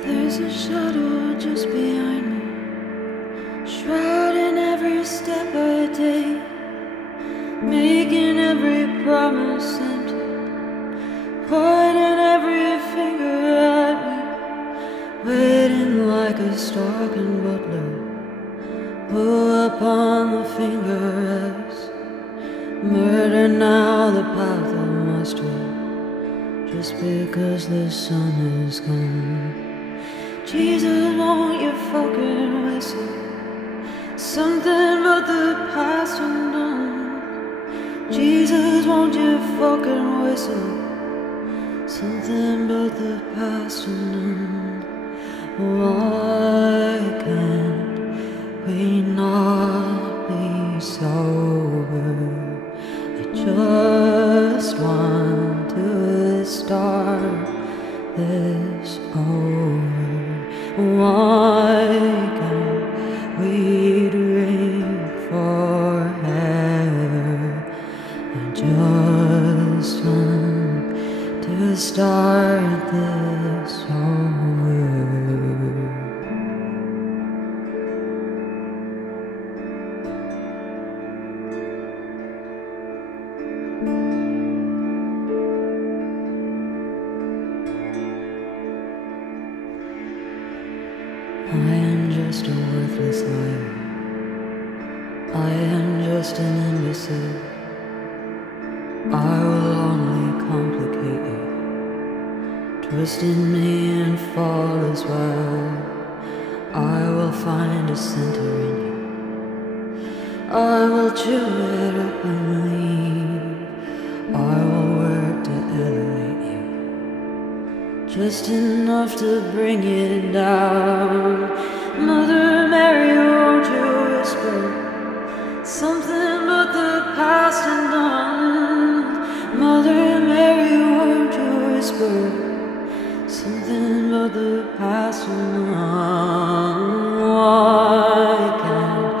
There's a shadow just behind me, shrouding every step I take, making every promise empty, pointing every finger at me, waiting like a stalking butler, who upon the finger has murder now the path I must tread, just because the sun has come. Jesus, won't you fucking whistle something but the past undone? Jesus, won't you fucking whistle something but the past undone? Why can't we not be sober? I just want to start this over. Why can't we drink forever? I just want to start this over. I am just a worthless liar. I am just an imbecile. I will only complicate you, twist in me and fall as well. I will find a center in you. I will chew it up and leave. I will work to elevate you, just enough to bring it down. Mother Mary, won't you whisper something but the past and done? Mother Mary, won't you whisper something but the past and done? Why can't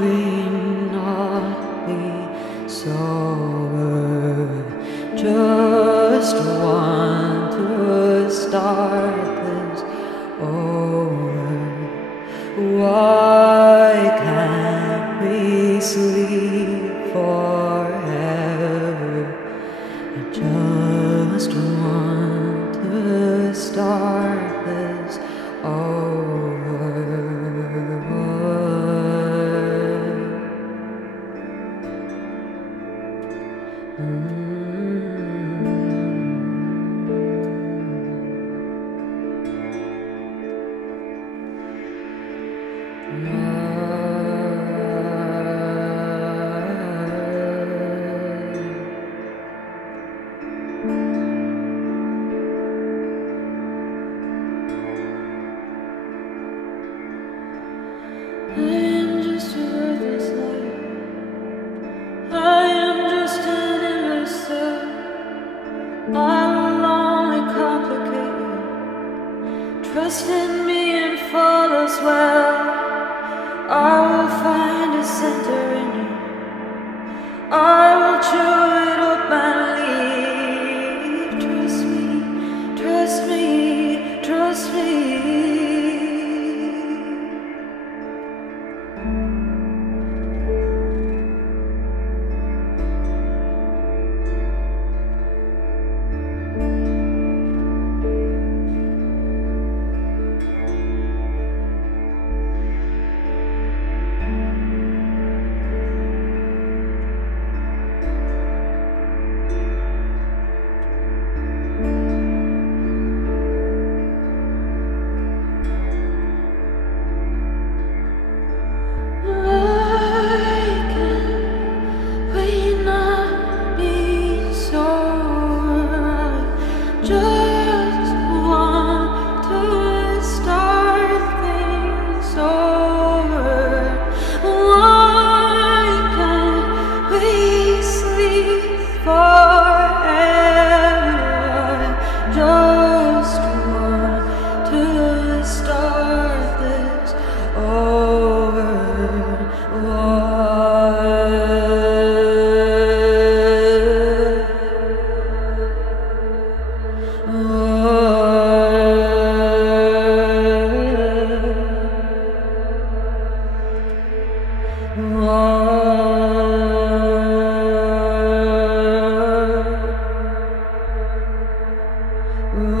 we not be sober? Just want to start this over. Why can't we sleep forever? I just want to start this over. Trust in me and fall as well. I will find a center in you. I will chew it up and leave. Trust me, trust me, trust me.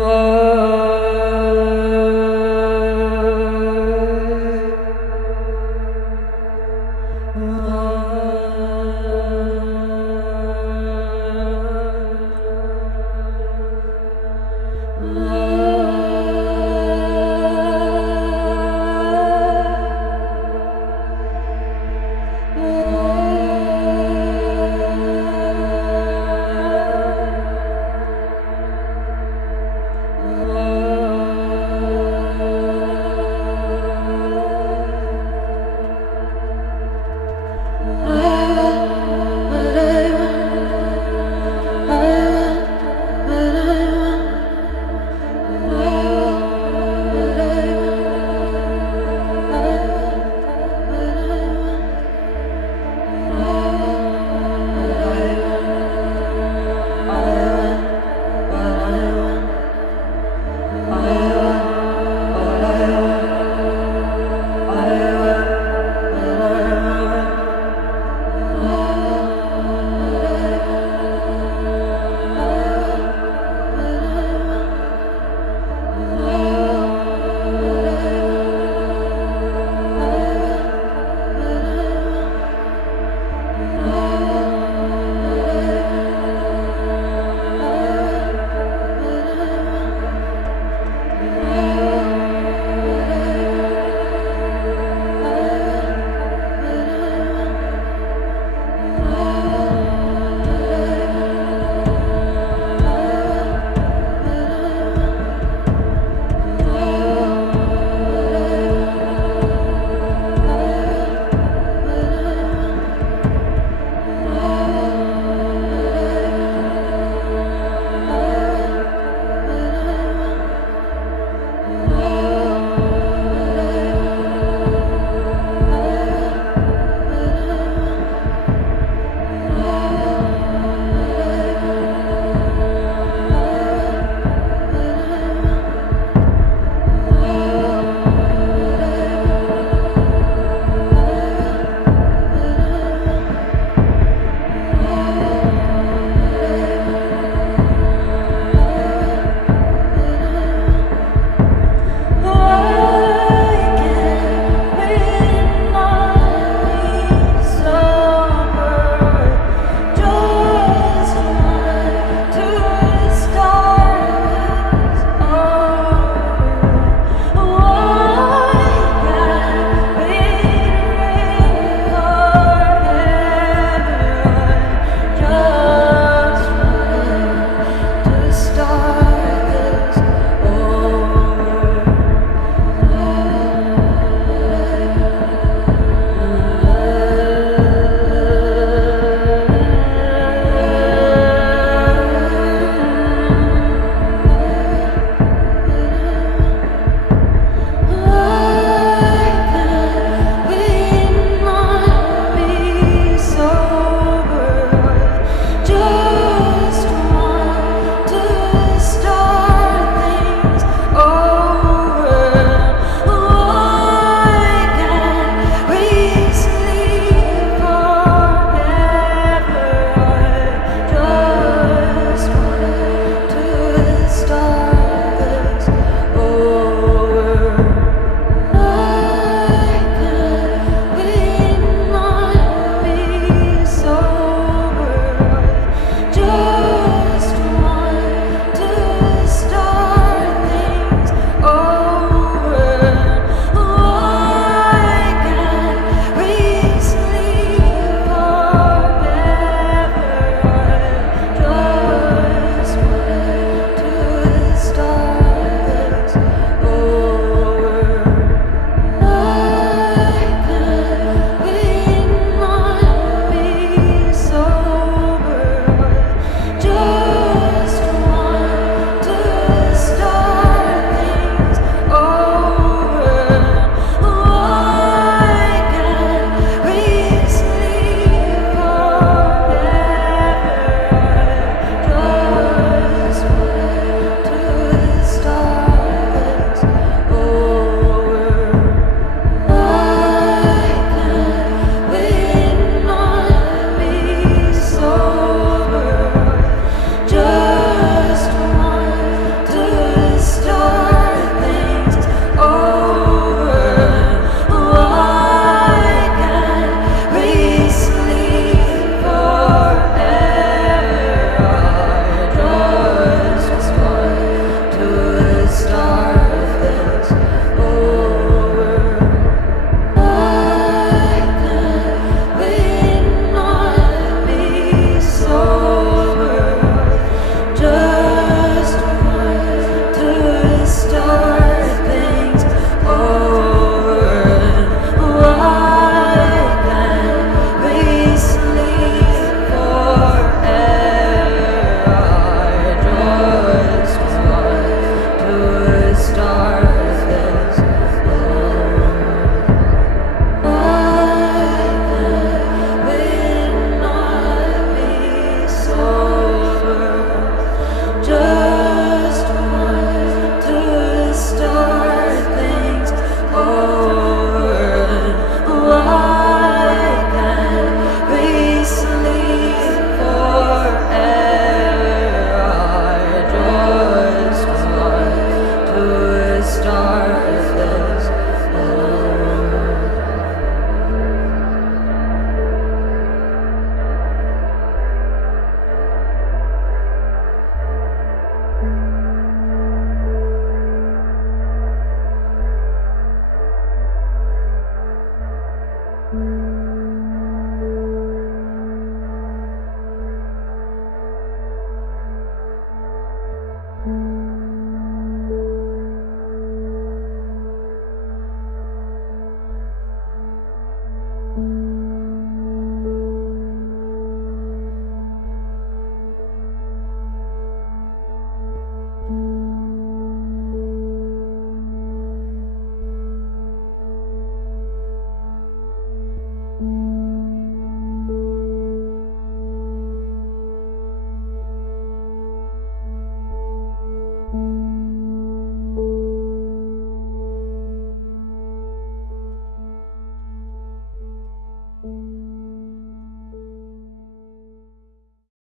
Oh